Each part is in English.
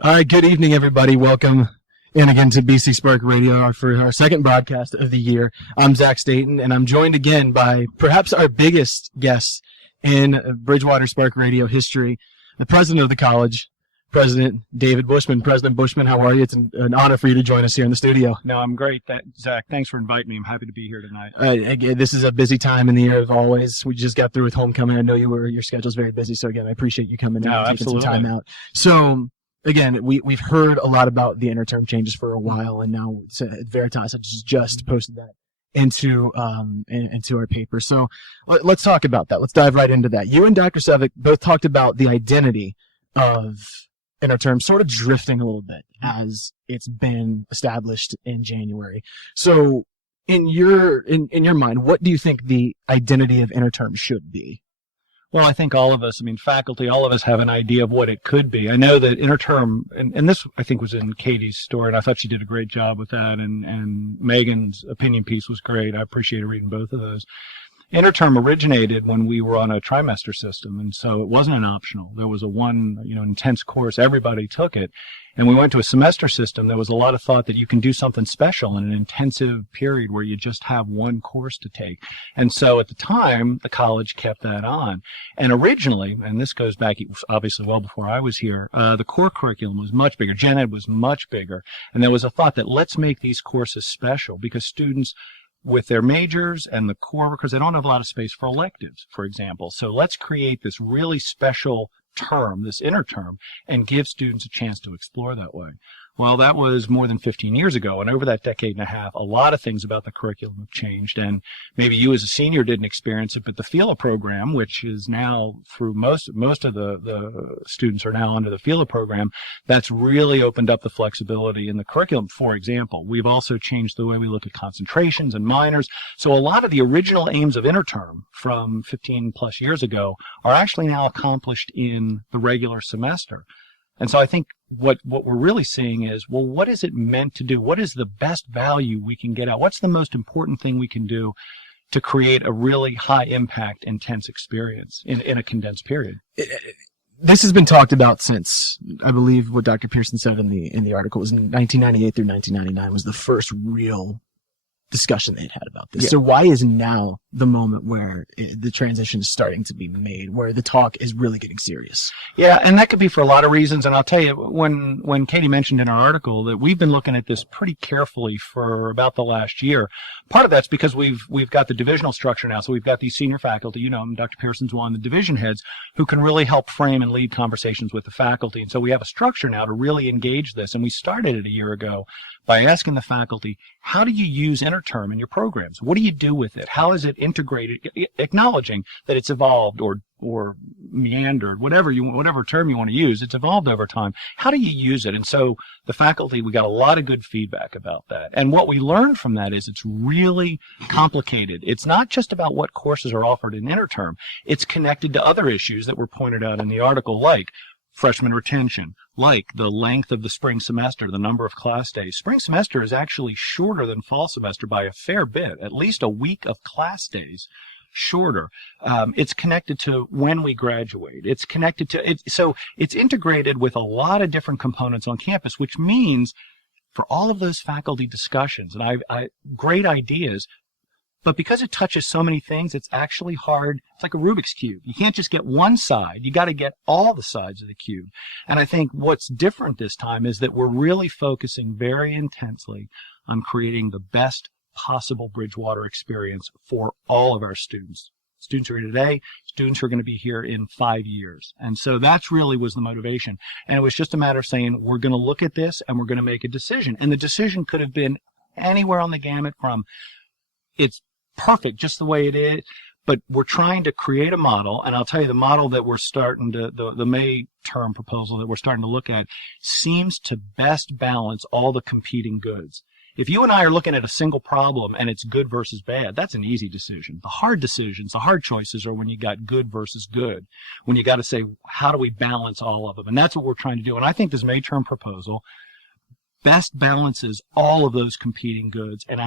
All right, good evening, everybody. Welcome in again to BC Spark Radio for our second broadcast of the year. I'm Zach Staton, and I'm joined again by perhaps our biggest guest in Bridgewater Spark Radio history, the president of the college, President David Bushman. President Bushman, how are you? It's an honor for you to join us here in the studio. No, I'm great, Zach. Thanks for inviting me. I'm happy to be here tonight. Again, this is a busy time in the year, as always. We just got through with homecoming. I know your schedule's very busy, so again, I appreciate you coming in and taking some time out. So, again, we've heard a lot about the interterm changes for a while, and now Veritas has just posted that into our paper. So let's talk about that. Let's dive right into that. You and Dr. Savick both talked about the identity of interterm sort of drifting a little bit as it's been established in January. So in your mind, what do you think the identity of interterm should be? Well, I think all of us, faculty, all of us have an idea of what it could be. I know that interterm, and this I think was in Katie's story, and I thought she did a great job with that, and Megan's opinion piece was great. I appreciated reading both of those. Interterm originated when we were on a trimester system, and so it wasn't an optional. There was a intense course. Everybody took it. And we went to a semester system. There was a lot of thought that you can do something special in an intensive period where you just have one course to take. And so at the time, the college kept that on. And originally, and this goes back obviously well before I was here, the core curriculum was much bigger. Gen Ed was much bigger. And there was a thought that let's make these courses special because students with their majors and the core, because they don't have a lot of space for electives, for example. So let's create this really special term, this interterm, and give students a chance to explore that way. Well, that was more than 15 years ago, and over that decade and a half, a lot of things about the curriculum have changed, and maybe you as a senior didn't experience it, but the FELA program, which is now through most of the students are now under the FELA program, that's really opened up the flexibility in the curriculum. For example, we've also changed the way we look at concentrations and minors, so a lot of the original aims of interterm from 15 plus years ago are actually now accomplished in the regular semester. And so I think what we're really seeing is, well, what is it meant to do? What is the best value we can get out? What's the most important thing we can do to create a really high impact, intense experience in a condensed period? This has been talked about since, I believe what Dr. Pearson said in the article was in 1998 through 1999 was the first real discussion they'd had about this. Yeah. So why is now the moment where the transition is starting to be made, where the talk is really getting serious? Yeah, and that could be for a lot of reasons. And I'll tell you, when Katie mentioned in our article that we've been looking at this pretty carefully for about the last year, part of that's because we've got the divisional structure now. So we've got these senior faculty, Dr. Pearson's one, the division heads, who can really help frame and lead conversations with the faculty. And so we have a structure now to really engage this. And we started it a year ago by asking the faculty, how do you use interterm in your programs? What do you do with it? How is it integrated? Acknowledging that it's evolved or meandered, whatever term you want to use, it's evolved over time. How do you use it? And so the faculty, we got a lot of good feedback about that. And what we learned from that is it's really complicated. It's not just about what courses are offered in interterm. It's connected to other issues that were pointed out in the article, like freshman retention, like the length of the spring semester, the number of class days. Spring semester is actually shorter than fall semester by a fair bit, at least a week of class days shorter. It's connected to when we graduate. It's connected to it. So it's integrated with a lot of different components on campus, which means for all of those faculty discussions and great ideas, but because it touches so many things, it's actually hard. It's like a Rubik's Cube. You can't just get one side. You got to get all the sides of the cube. And I think what's different this time is that we're really focusing very intensely on creating the best possible Bridgewater experience for all of our students. Students who are here today, students who are going to be here in 5 years. And so that's really was the motivation. And it was just a matter of saying, we're going to look at this and we're going to make a decision. And the decision could have been anywhere on the gamut from it's perfect just the way it is, but we're trying to create a model, and I'll tell you the model that we're starting to, the May term proposal that we're starting to look at seems to best balance all the competing goods. If you and I are looking at a single problem and it's good versus bad, that's an easy decision. The hard decisions, the hard choices are when you got good versus good, when you got to say, how do we balance all of them? And that's what we're trying to do. And I think this May term proposal best balances all of those competing goods and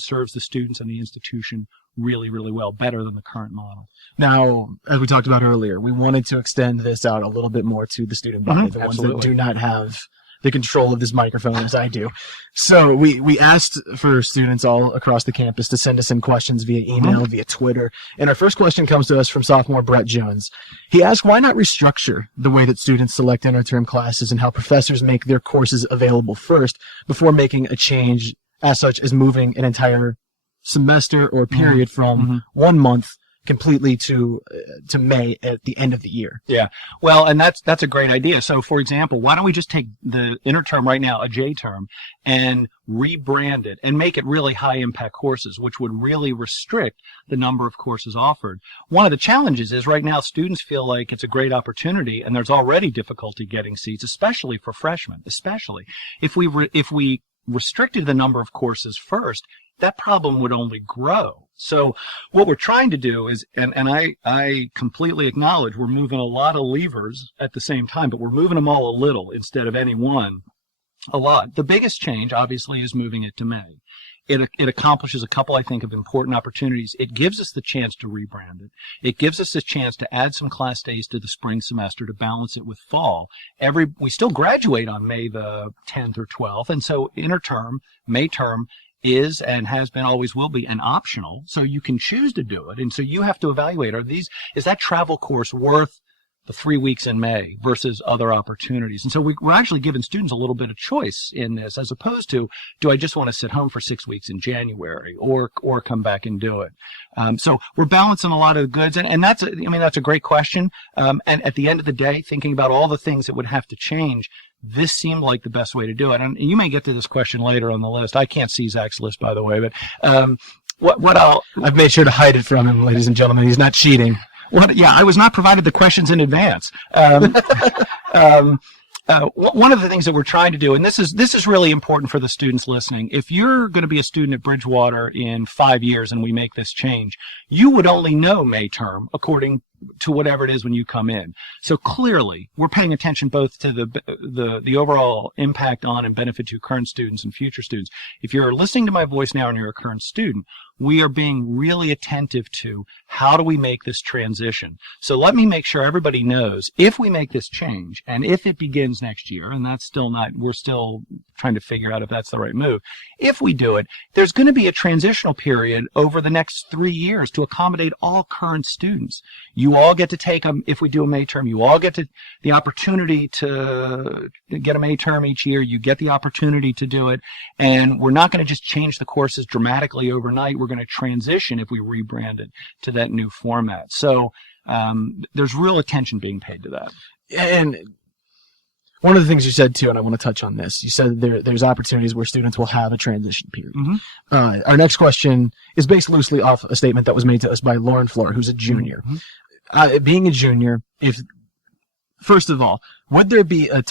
serves the students and the institution really, really well, better than the current model. Now, as we talked about earlier, we wanted to extend this out a little bit more to the student body, the ones that do not have the control of this microphone as I do. So we asked for students all across the campus to send us in questions via email, via Twitter. And our first question comes to us from sophomore Brett Jones. He asked, why not restructure the way that students select interterm classes and how professors make their courses available first before making a change as such as moving an entire semester or period from 1 month completely to May at the end of the year? Yeah. Well, and that's a great idea. So, for example, why don't we just take the interterm right now, a J term, and rebrand it and make it really high impact courses, which would really restrict the number of courses offered. One of the challenges is right now students feel like it's a great opportunity and there's already difficulty getting seats, especially for freshmen, if we restricted the number of courses first, that problem would only grow. So what we're trying to do is, and I completely acknowledge we're moving a lot of levers at the same time, but we're moving them all a little instead of any one, a lot. The biggest change, obviously, is moving it to May. It accomplishes a couple, I think, of important opportunities. It gives us the chance to rebrand it. It gives us a chance to add some class days to the spring semester to balance it with fall. We still graduate on May the 10th or 12th, and so interterm, May term, is and has been, always will be, an optional, so you can choose to do it. And so you have to evaluate, is that travel course worth the 3 weeks in May versus other opportunities? And so we're actually giving students a little bit of choice in this, as opposed to, do I just want to sit home for 6 weeks in January or come back and do it? So we're balancing a lot of the goods, and that's a great question. And at the end of the day, thinking about all the things that would have to change, this seemed like the best way to do it. And you may get to this question later on the list. I can't see Zach's list, by the way, but I've made sure to hide it from him, ladies and gentlemen. He's not cheating. I was not provided the questions in advance. One of the things that we're trying to do, and this is really important for the students listening, if you're going to be a student at Bridgewater in 5 years and we make this change, you would only know May term according to whatever it is when you come in. So clearly, we're paying attention both to the overall impact on and benefit to current students and future students. If you're listening to my voice now and you're a current student, we are being really attentive to how do we make this transition. So let me make sure everybody knows, if we make this change and if it begins next year, and we're still trying to figure out if that's the right move. If we do it, there's going to be a transitional period over the next 3 years to accommodate all current students. You all get to take if we do a May term, you all get the opportunity to get a May term each year. You get the opportunity to do it. And we're not going to just change the courses dramatically overnight. We're going to transition, if we rebrand it, to that new format. So there's real attention being paid to that. And one of the things you said, too, and I want to touch on this, you said there's opportunities where students will have a transition period. Our next question is based loosely off a statement that was made to us by Lauren Floor, who's a junior. Being a junior, first of all, would there be an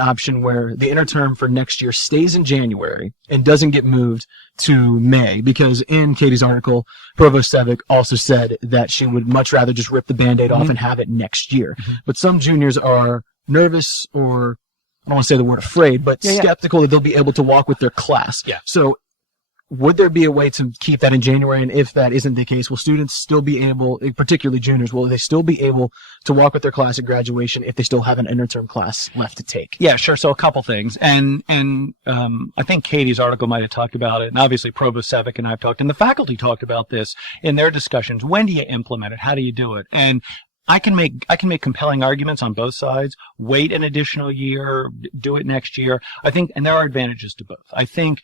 option where the interterm for next year stays in January and doesn't get moved to May? Because in Katie's article, Provost Sevick also said that she would much rather just rip the Band-Aid off and have it next year. But some juniors are nervous, or I don't want to say the word afraid, but skeptical that they'll be able to walk with their class. So would there be a way to keep that in January? And if that isn't the case, will students still be able, particularly juniors, will they still be able to walk with their class at graduation if they still have an interterm class left to take? Yeah, sure. So a couple things. And I think Katie's article might have talked about it. And obviously Provost Sevick and I have talked, and the faculty talked about this in their discussions. When do you implement it? How do you do it? And I can make compelling arguments on both sides. Wait an additional year, do it next year. I think, and there are advantages to both. I think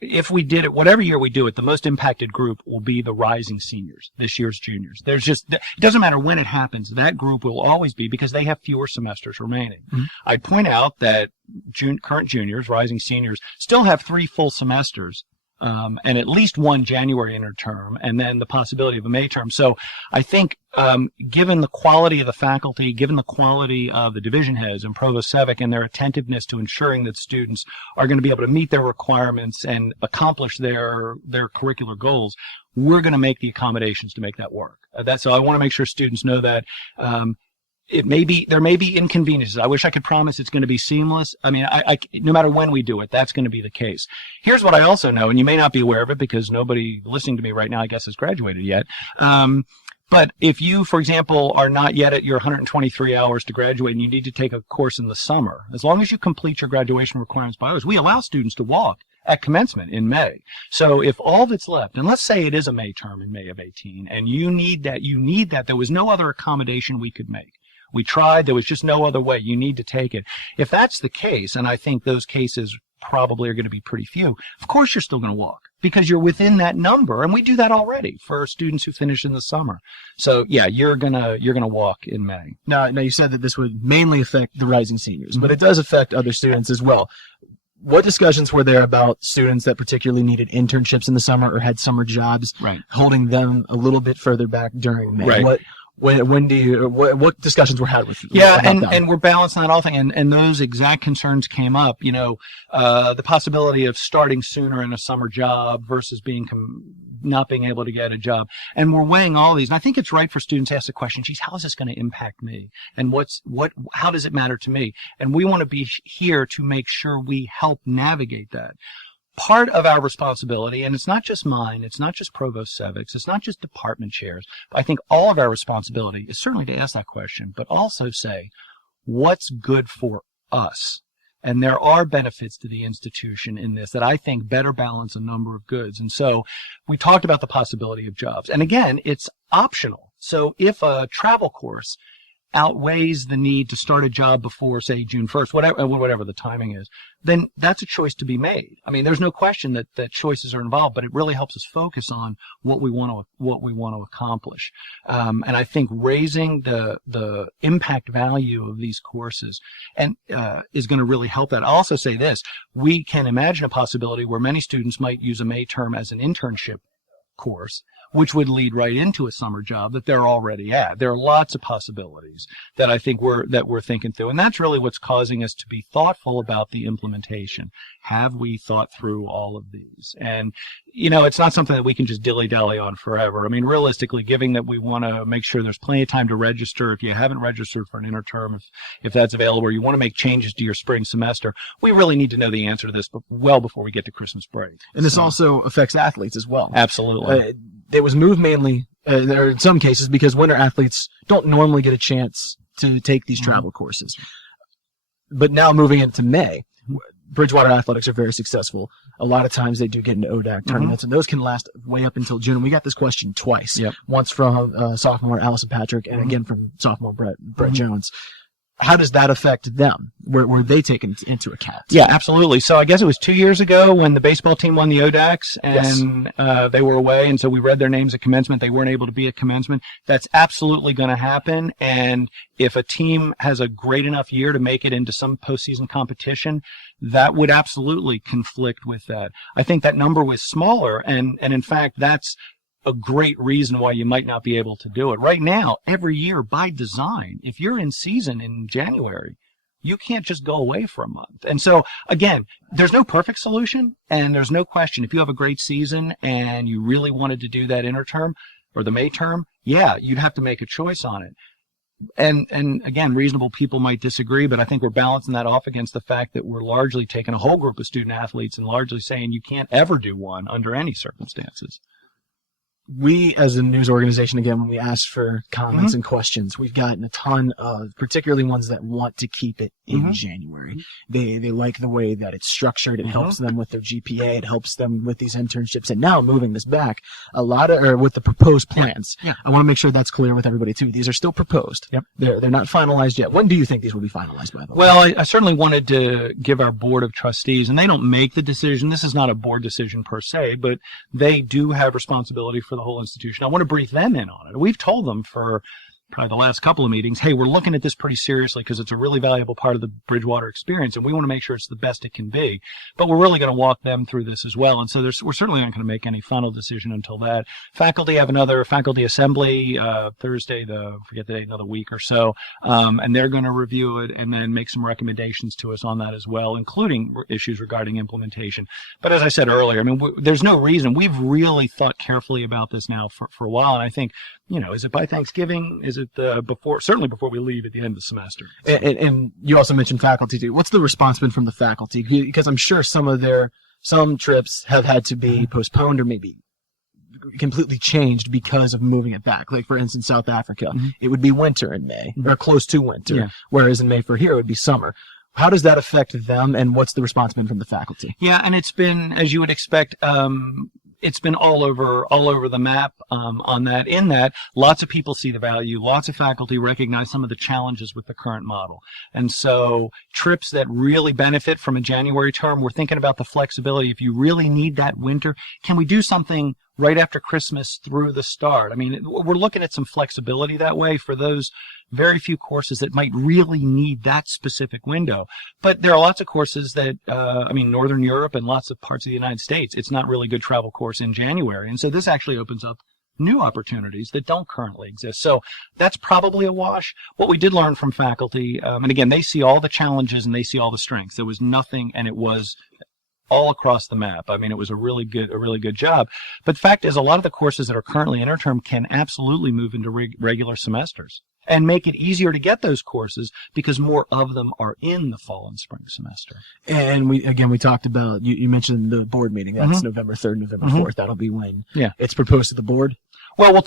if we did it, whatever year we do it, the most impacted group will be the rising seniors, this year's juniors. It doesn't matter when it happens, that group will always be, because they have fewer semesters remaining. I'd point out that current juniors, rising seniors, still have 3 full semesters. And at least 1 January interterm, and then the possibility of a May term. So I think, given the quality of the faculty, given the quality of the division heads and Provost Sevick and their attentiveness to ensuring that students are going to be able to meet their requirements and accomplish their curricular goals, we're going to make the accommodations to make that work. So I want to make sure students know that. there may be inconveniences. I wish I could promise it's going to be seamless. I mean, no matter when we do it, that's going to be the case. Here's what I also know, and you may not be aware of it because nobody listening to me right now, I guess, has graduated yet. But if you, for example, are not yet at your 123 hours to graduate and you need to take a course in the summer, as long as you complete your graduation requirements by August, we allow students to walk at commencement in May. So if all that's left, and let's say it is a May term in May of 18, and you need that, there was no other accommodation we could make. We tried, there was just no other way. You need to take it. If that's the case, and I think those cases probably are going to be pretty few, of course you're still going to walk because you're within that number, and we do that already for students who finish in the summer. So yeah, you're gonna walk in May. Now you said that this would mainly affect the rising seniors, but it does affect other students as well. What discussions were there about students that particularly needed internships in the summer or had summer jobs, right, holding them a little bit further back during May? Right. What discussions were had with you? Yeah, and we're balancing that all thing, and those exact concerns came up. The possibility of starting sooner in a summer job versus not being able to get a job, and we're weighing all these. And I think it's right for students to ask the question, geez, how is this going to impact me? And how does it matter to me? And we want to be here to make sure we help navigate that. Part of our responsibility, and it's not just mine, it's not just Provost Sevix, it's not just department chairs, but I think all of our responsibility is certainly to ask that question, but also say, what's good for us? And there are benefits to the institution in this that I think better balance a number of goods. And so we talked about the possibility of jobs. And again, it's optional. So if a travel course outweighs the need to start a job before, say, June 1st, whatever the timing is, then that's a choice to be made. I mean, there's no question that choices are involved, but it really helps us focus on what we want to accomplish. And I think raising the impact value of these courses is going to really help that. I'll also say this: we can imagine a possibility where many students might use a May term as an internship course, which would lead right into a summer job that they're already at. There are lots of possibilities that I think we're thinking through, and that's really what's causing us to be thoughtful about the implementation. Have we thought through all of these? And it's not something that we can just dilly-dally on forever. I mean, realistically, given that we want to make sure there's plenty of time to register, if you haven't registered for an interterm, if that's available, or you want to make changes to your spring semester, we really need to know the answer to this well before we get to Christmas break. And this also affects athletes as well. Absolutely. It was moved mainly, there in some cases, because winter athletes don't normally get a chance to take these travel courses. But now moving into May, Bridgewater athletics are very successful. A lot of times they do get into ODAC tournaments, and those can last way up until June. And we got this question twice. Yep. Once from sophomore Allison Patrick, and again from sophomore Brett Jones. How does that affect them? Were they taken into account? Yeah, absolutely. So I guess it was 2 years ago when the baseball team won the ODACs, and they were away, and so we read their names at commencement. They weren't able to be at commencement. That's absolutely going to happen, and if a team has a great enough year to make it into some postseason competition, that would absolutely conflict with that. I think that number was smaller, and in fact, that's a great reason why you might not be able to do it. Right now, every year by design, if you're in season in January, you can't just go away for a month. And so, again, there's no perfect solution, and there's no question. If you have a great season and you really wanted to do that interterm or the May term, yeah, you'd have to make a choice on it. And again, reasonable people might disagree, but I think we're balancing that off against the fact that we're largely taking a whole group of student athletes and largely saying you can't ever do one under any circumstances. We, as a news organization, again, when we ask for comments and questions, we've gotten a ton of, particularly ones that want to keep it in January. They like the way that it's structured. It helps them with their GPA. It helps them with these internships. And now moving this back, with the proposed plans. Yeah. I want to make sure that's clear with everybody too. These are still proposed. Yep. They're not finalized yet. When do you think these will be finalized, by the way? Well, I certainly wanted to give our board of trustees, and they don't make the decision. This is not a board decision per se, but they do have responsibility for the whole institution. I want to brief them in on it. We've told them for probably the last couple of meetings, hey, we're looking at this pretty seriously because it's a really valuable part of the Bridgewater experience, and we want to make sure it's the best it can be. But we're really going to walk them through this as well. And so we're certainly not going to make any final decision until that. Faculty have another faculty assembly Thursday, forget the date, another week or so, and they're going to review it and then make some recommendations to us on that as well, including issues regarding implementation. But as I said earlier, I mean, there's no reason. We've really thought carefully about this now for a while, and I think is it by Thanksgiving? Is it certainly before we leave at the end of the semester? And you also mentioned faculty too. What's the response been from the faculty? Because I'm sure some trips have had to be postponed or maybe completely changed because of moving it back. Like for instance, South Africa, it would be winter in May or close to winter, whereas in May for here it would be summer. How does that affect them, and what's the response been from the faculty? Yeah, and it's been, as you would expect, it's been all over the map on that. In that, lots of people see the value. Lots of faculty recognize some of the challenges with the current model. And so trips that really benefit from a January term, we're thinking about the flexibility. If you really need that winter, can we do something right after Christmas through the start? I mean, we're looking at some flexibility that way for those very few courses that might really need that specific window. But there are lots of courses that, Northern Europe and lots of parts of the United States, it's not really a good travel course in January. And so this actually opens up new opportunities that don't currently exist. So that's probably a wash. What we did learn from faculty, and again, they see all the challenges and they see all the strengths. There was nothing, and it was all across the map. I mean, it was a really good job. But the fact is, a lot of the courses that are currently interterm can absolutely move into regular semesters and make it easier to get those courses because more of them are in the fall and spring semester. And we talked about, you mentioned the board meeting. That's November 3rd, November 4th. That'll be when it's proposed to the board. Well,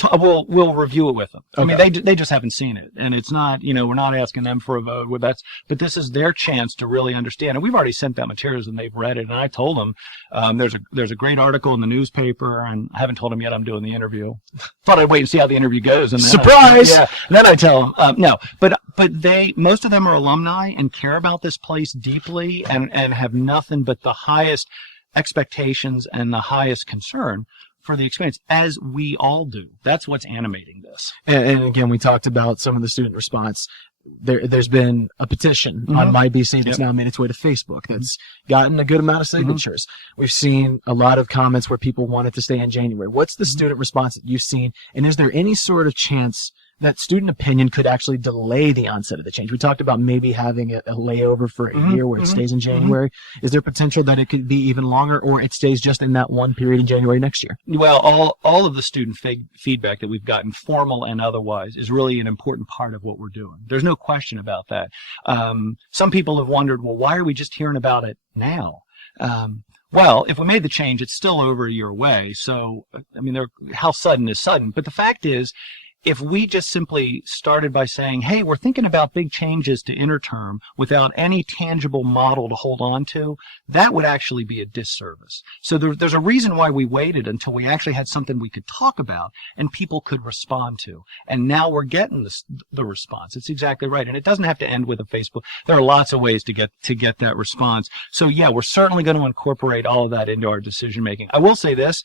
we'll review it with them. Okay. I mean, they just haven't seen it, and it's not, we're not asking them for a vote with that, but this is their chance to really understand. And we've already sent them materials, and they've read it. And I told them there's a great article in the newspaper, and I haven't told them yet I'm doing the interview. Thought I'd wait and see how the interview goes, and then surprise. And then I tell them no, but most of them are alumni and care about this place deeply, and have nothing but the highest expectations and the highest concern for the experience, as we all do. That's what's animating this. And again, we talked about some of the student response. There's been a petition on MyBC that's now made its way to Facebook that's gotten a good amount of signatures. We've seen a lot of comments where people wanted to stay in January. What's the student response that you've seen? And is there any sort of chance that student opinion could actually delay the onset of the change? We talked about maybe having a layover for a year where it stays in January. Is there potential that it could be even longer, or it stays just in that one period in January next year? Well, all of the student feedback that we've gotten, formal and otherwise, is really an important part of what we're doing. There's no question about that. Some people have wondered, well, why are we just hearing about it now? Well, if we made the change, it's still over a year away. So, I mean, how sudden is sudden? But the fact is, if we just simply started by saying, hey, we're thinking about big changes to interterm without any tangible model to hold on to, that would actually be a disservice. So there's a reason why we waited until we actually had something we could talk about and people could respond to. And now we're getting the response. It's exactly right. And it doesn't have to end with a Facebook. There are lots of ways to get that response. So yeah, we're certainly going to incorporate all of that into our decision making. I will say this.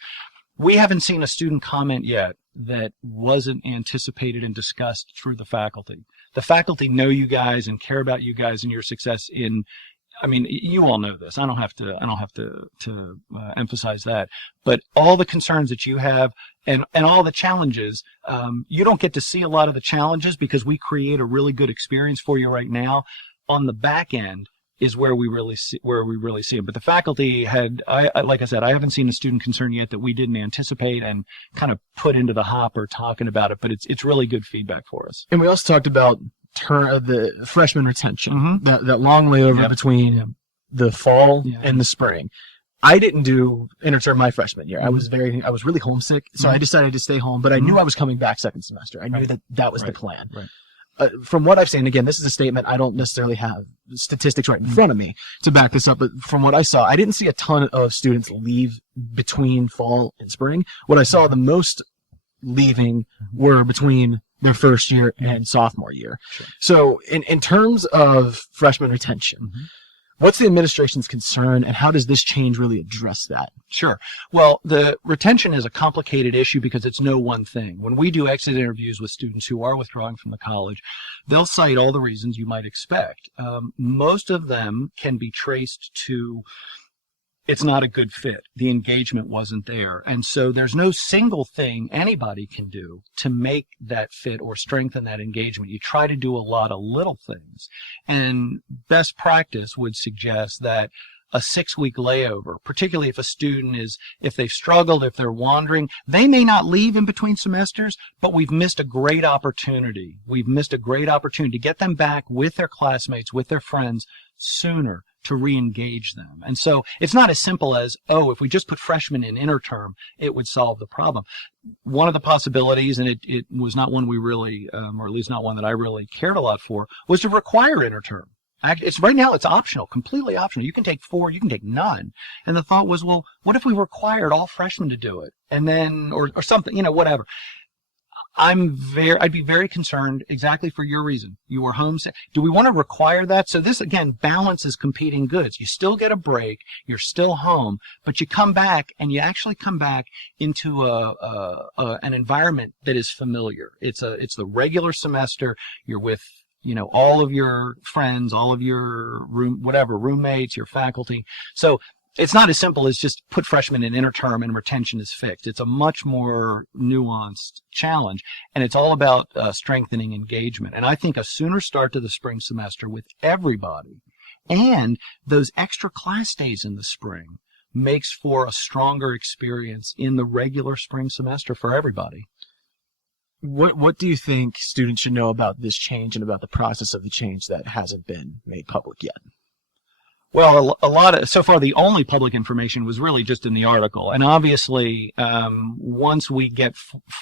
We haven't seen a student comment yet that wasn't anticipated and discussed through the faculty. The faculty know you guys and care about you guys and your success you all know this. I don't have to emphasize that. But all the concerns that you have and all the challenges, you don't get to see a lot of the challenges because we create a really good experience for you right now. On the back end is where we really see them. But the faculty like I said, I haven't seen a student concern yet that we didn't anticipate and kind of put into the hopper talking about it. But it's really good feedback for us. And we also talked about the freshman retention, that long layover between the fall and the spring. I didn't do interterm my freshman year. I was really homesick, so I decided to stay home. But I knew I was coming back second semester. I knew that was the plan. Right. From what I've seen, again, this is a statement. I don't necessarily have statistics right in front of me to back this up, but from what I saw, I didn't see a ton of students leave between fall and spring. What I saw the most leaving were between their first year and sophomore year. Sure. So in terms of freshman retention, what's the administration's concern, and how does this change really address that? Sure. Well, the retention is a complicated issue because it's no one thing. When we do exit interviews with students who are withdrawing from the college, they'll cite all the reasons you might expect. Most of them can be traced to it's not a good fit. The engagement wasn't there. And so there's no single thing anybody can do to make that fit or strengthen that engagement. You try to do a lot of little things. And best practice would suggest that a 6-week layover, particularly if a student if they've struggled, if they're wandering. They may not leave in between semesters, but we've missed a great opportunity. We've missed a great opportunity to get them back with their classmates, with their friends sooner, to re-engage them. And so it's not as simple as, if we just put freshmen in interterm, it would solve the problem. One of the possibilities, and it was not one we really, or at least not one that I really cared a lot for, was to require interterm. Right now it's optional, completely optional. You can take 4, you can take none. And the thought was, well, what if we required all freshmen to do it? And then, or something, whatever. I'd be very concerned exactly for your reason. You were homesick. Do we want to require that? So this, again, balances competing goods. You still get a break. You're still home, but you come back, and you actually come back into an environment that is familiar. It's the regular semester. You're with, all of your friends, all of your roommates, your faculty. So it's not as simple as just put freshmen in interterm and retention is fixed. It's a much more nuanced challenge, and it's all about strengthening engagement. And I think a sooner start to the spring semester with everybody, and those extra class days in the spring, makes for a stronger experience in the regular spring semester for everybody. What do you think students should know about this change and about the process of the change that hasn't been made public yet? Well, so far the only public information was really just in the article. And obviously, once we get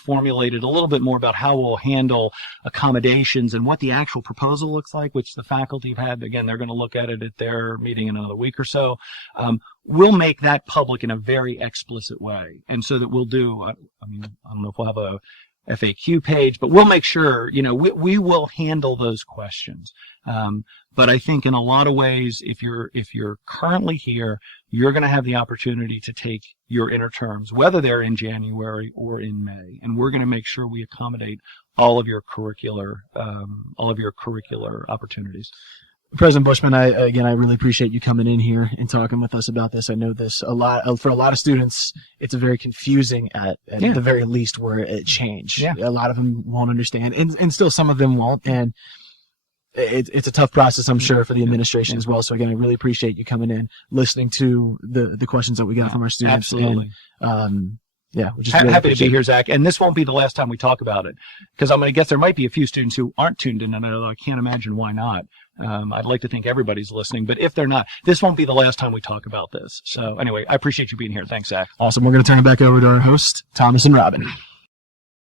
formulated a little bit more about how we'll handle accommodations and what the actual proposal looks like, which the faculty have had, again, they're going to look at it at their meeting in another week or so, we'll make that public in a very explicit way. And so that we'll do, I don't know if we'll have a FAQ page, but we'll make sure, we will handle those questions. But I think in a lot of ways, if you're currently here, you're going to have the opportunity to take your interterms, whether they're in January or in May, and we're going to make sure we accommodate all of your curricular opportunities. President Bushman, I really appreciate you coming in here and talking with us about this. I know this for a lot of students, it's a very confusing at the very least where it changed. Yeah. A lot of them won't understand, and still some of them won't. And it's a tough process, I'm sure, for the administration as well. So again, I really appreciate you coming in, listening to the questions that we got from our students. Absolutely. And, we're just really happy to be here, Zach. And this won't be the last time we talk about it, because I'm going to guess there might be a few students who aren't tuned in, and I can't imagine why not. I'd like to think everybody's listening, but if they're not, this won't be the last time we talk about this. So anyway, I appreciate you being here. Thanks, Zach. Awesome. We're going to turn it back over to our host, Thomas and Robin.